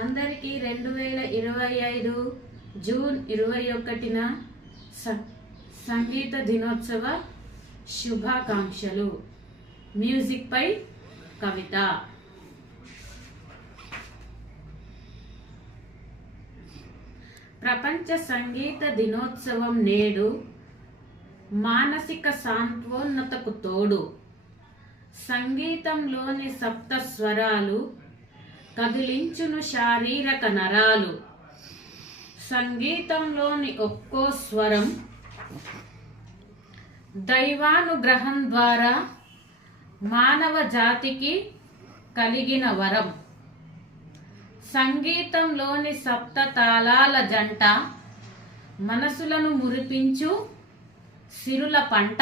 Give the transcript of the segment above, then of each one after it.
అందరికీ 2025 జూన్ 21న సంగీత దినోత్సవ శుభాకాంక్షలు. మ్యూజిక్ పై కవిత. ప్రపంచ సంగీత దినోత్సవం నేడు మానసిక సాంత్వోన్నతకు తోడు. సంగీతంలోని సప్త స్వరాలు కదిలించును శారీరక నరాలు. సంగీతంలోని ఒక్కో స్వరం దైవానుగ్రహం ద్వారా మానవ జాతికి కలిగిన వరం. సంగీతంలోని సప్త తాళాల జంట మనసులను మురిపించు సిరుల పంట.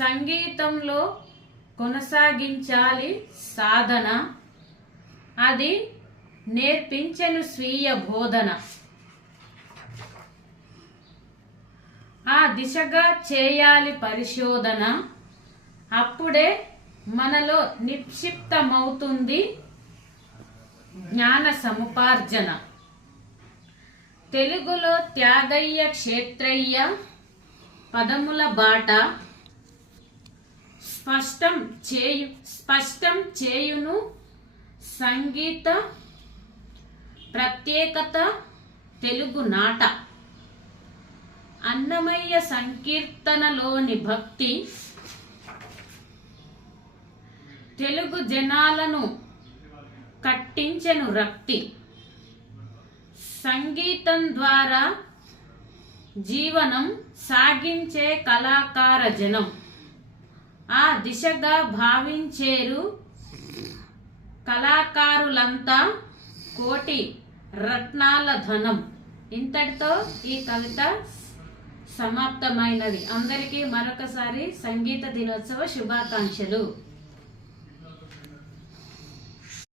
సంగీతంలో కొనసాగించాలి సాధన, అది నేర్పించెను స్వీయ బోధన. ఆ దిశగా చేయాలి పరిశోధన, అప్పుడే మనలో నిక్షిప్తమవుతుంది జ్ఞాన సముపార్జన. తెలుగులో త్యాగయ్య క్షేత్రయ్య పదముల బాట స్పష్టం చేయును సంగీత ప్రత్యేకత తెలుగు నాట. అన్నమయ్య సంకీర్తనలోని భక్తి తెలుగు జనాలను కట్టించెను రక్తి. సంగీతం ద్వారా జీవనం సాగించే కళాకార జనం ఆ దిశగా భావించేరు కళాకారులంతా కోటి రత్నాల ధనం. ఇంతటితో ఈ కవిత సమాప్తమైనది. అందరికీ మరొకసారి సంగీత దినోత్సవ శుభాకాంక్షలు.